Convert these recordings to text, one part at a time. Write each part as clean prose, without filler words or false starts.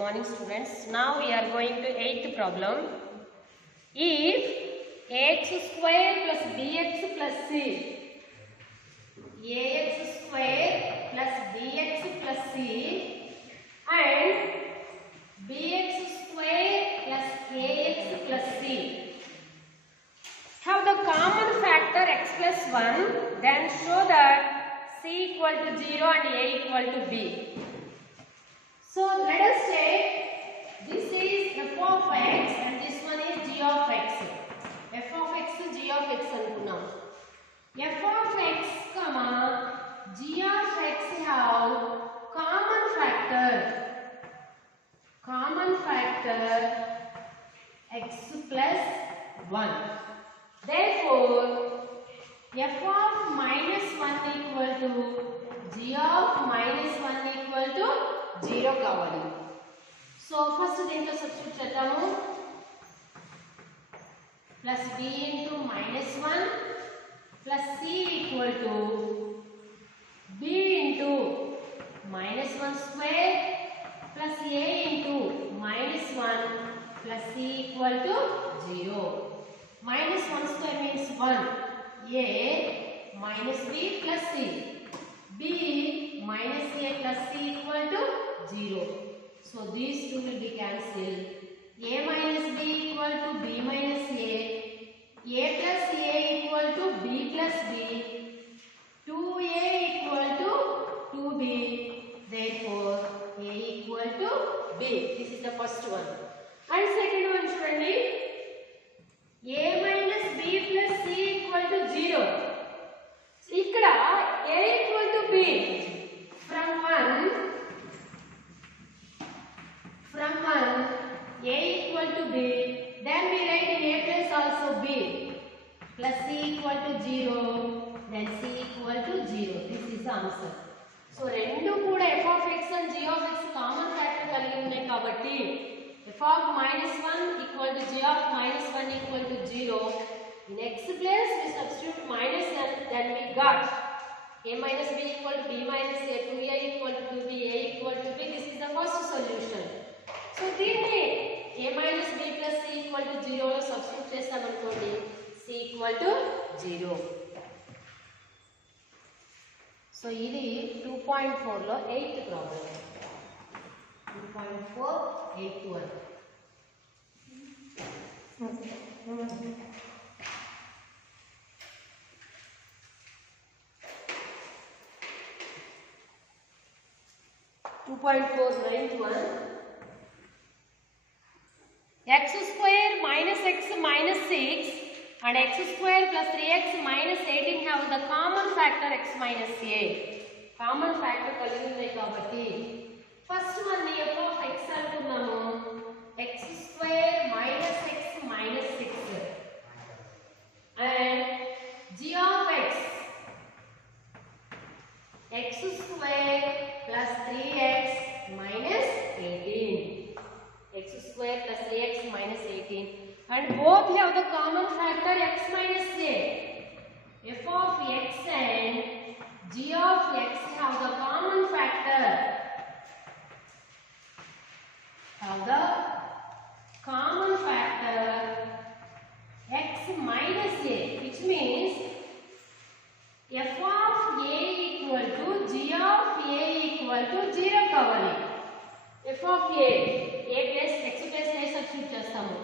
morning students. Now we are going to 8th problem. If ax square plus bx plus c, ax square plus bx plus c and bx square plus ax plus c have the common factor x plus 1, then show that c equal to 0 and a equal to b. So let us take this is f of x and this one is g of x. f of x, g of x అనుకున్నాం. f of x, g of x have common factor x plus 1. Therefore, f of minus 1 equal to g of minus 1 equal to 0 కావాలి. So first దీంట్లో substitute చేద్దాము. Plus b into minus 1 plus c equal to b into minus 1 square plus a into minus 1 plus c equal to 0. Minus 1 square means 1. A minus b plus c. B minus a plus c equal to 0. So these two will be cancelled. A minus b equal to b minus a. A plus a equal to b plus b. 2a equal to 2b. Therefore a equal to b. This is the first one. And second one చూడండి. a minus b plus c equal to 0. ఇక్కడ a equal to b from 1 a equal to b, then we write in a place also b plus c equal to 0, then c equal to 0. This is the answer. So రెండు కూడా f of x and g of x common factor కలిగి ఉన్నాయి కాబట్టి f of minus 1 equal to g of minus 1 equal to 0. In x place we substitute minus and then we got a minus b equal to b minus a, 2a equal to 2b, a equal to b. This is the first solution. So దీన్ని a minus b plus c equal to 0 లో substitute చేస్తామనుకోండి, c equal to 0. So ఇది 2.4 లో 8th problem. 2.4 8th one. X square minus x minus 6 and x square plus 3x minus 18 have the common factor x minus a. Common factor కలిగి ఉన్నాయి కాబట్టి first one f of x అనుకున్నాము. x square minus x minus 6 and g of x square plus 3x minus 18. x square plus 3x minus 18 and both have the common factor x minus a. f of x and g of x have the common factor x minus a, which means f of a equal to g of a equal to 0 కావాలి. f of a plus x plus a substitute చేస్తాము.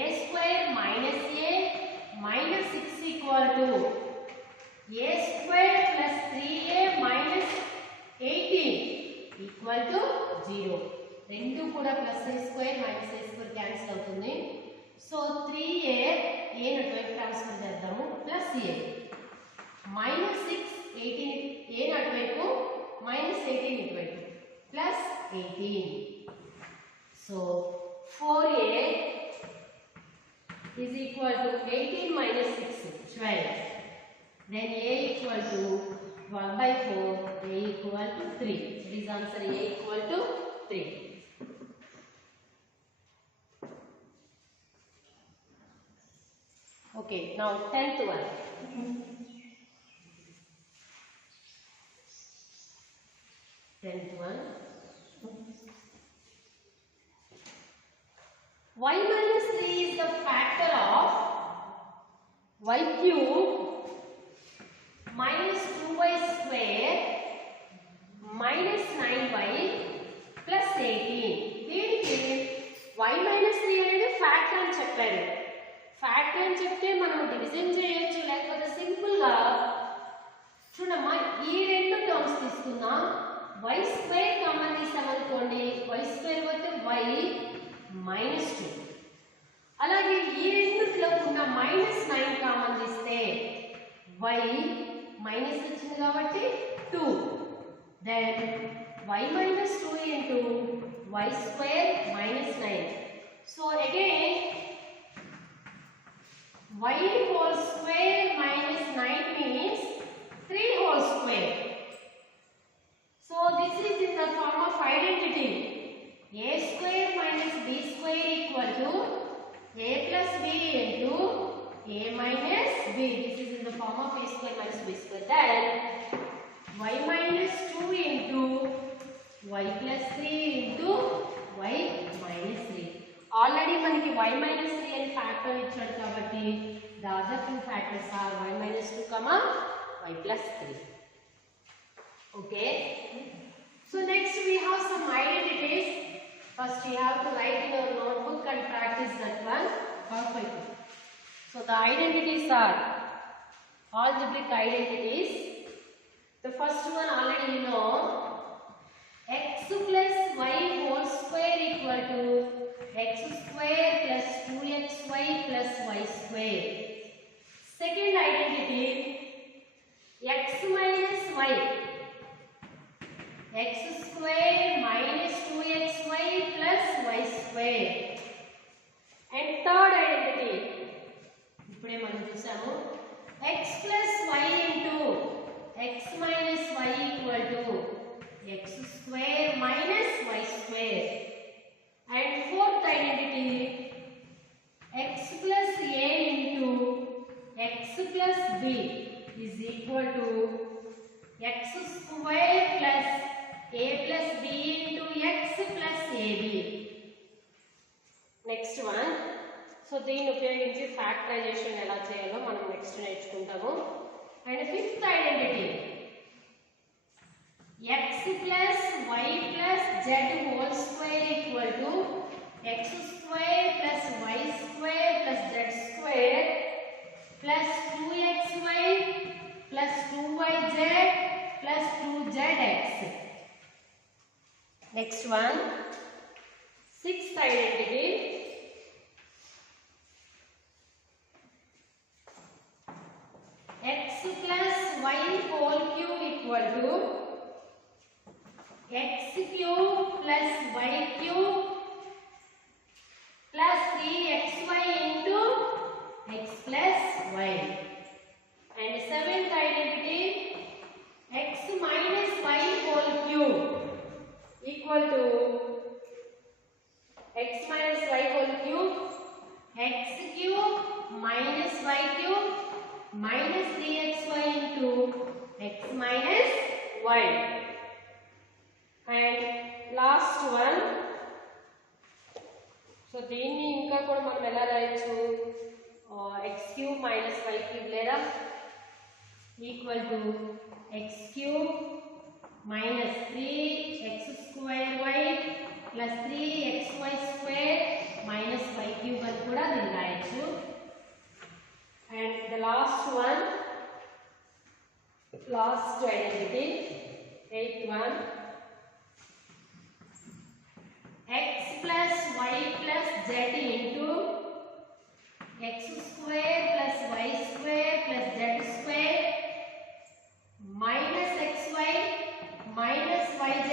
a square minus a minus 6 equal to a square plus 3a minus 18 equal to 0. రెండు కూడా plus a square minus a square cancel అవుతుంది. So 3a a అటువైపు transfer చేద్దాము plus a minus 6 18 a అటువైపు minus 18 ఇటువైపు plus 18. So 4a is equal to 18 minus 6 12. Then a equal to 1 by 4, a equal to 3. It is answer a equal to 3. Okay, now 10th one. 10th one. y minus 3 is the factor of y cube minus 2y square minus 9y plus 18. దీనికి y minus 3 అనేది factor అని చెప్పారు. Factor అని చెప్తే మనం division చేయొచ్చు, లేకపోతే simple గా చూడమ్మా ఈ రెండు టర్మ్స్ తీసుకుందాం. y స్క్వేర్ కామన్ తీసామనుకోండి, y స్క్వేర్ పోతే y మైనస్ 2. అలాగే ఈ రెండులో ఉన్న మైనస్ 9 కామన్ తీస్తే y మైనస్ వచ్చింది కాబట్టి 2. Then y minus 2 into y square minus 9. So again y whole square minus 9 means 3 whole square. So this is in the form of identity. A square minus b square equal to a plus b into a minus b. This is in the form of a square minus b square. Then y minus 2 into y plus 3 into y minus 3. Already మనకి y minus 3 అని factor ఇచ్చాడు కాబట్టి the other two factors are y minus 2 comma y plus 3. Okay. So next we have some identities. First we have to write in our notebook and practice that one perfectly. So the identities are algebraic identities. The first one already you know, x plus y whole square equal to x square plus 2xy plus y square. Second identity, x minus y, x square minus 2xy plus y square. And third identity, ఇప్పుడే మనం చూసాము, x plus y into x minus y equal to x square minus y square. And fourth identity, x plus a into x plus b is equal to x square plus a plus b into x plus ab. Next one. So దీన్ని ఉపయోగించి factorisation ఎలా చేయాలో మనం next నేర్చుకుంటాము. And fifth identity, x plus y plus z whole square equal to x square plus y square plus z square plus 2xy plus 2yz plus 2zx. Next one, sixth identity, x plus y whole cube equal to x cube plus y cube plus 3xy into x plus y. And seventh identity, x minus y whole cube equal to x minus y whole cube, x cube minus y cube minus 3xy into x minus y. And last one, so దీన్ని ఇంకా కూడా మనం ఎలా రాయొచ్చు, x cube minus y cube లేదా equal to x cube minus 3x square y plus 3xy square minus y cube అని కూడా దీన్ని రాయొచ్చు. And the last one, last identity, eighth one, x plus y plus z into x square plus y square plus z square minus xy minus yz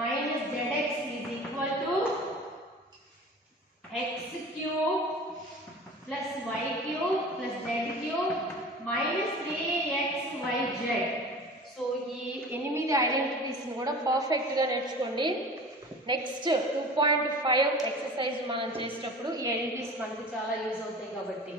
minus zx is equal to x cube plus y cube plus z cube minus 3xyz. So ఈ 8 identities ని కూడా perfect గా నేర్చుకోండి. Next 2.5 exercise మనం చేసేటప్పుడు ఈ identities మనకు చాలా యూజ్ అవుతాయి కాబట్టి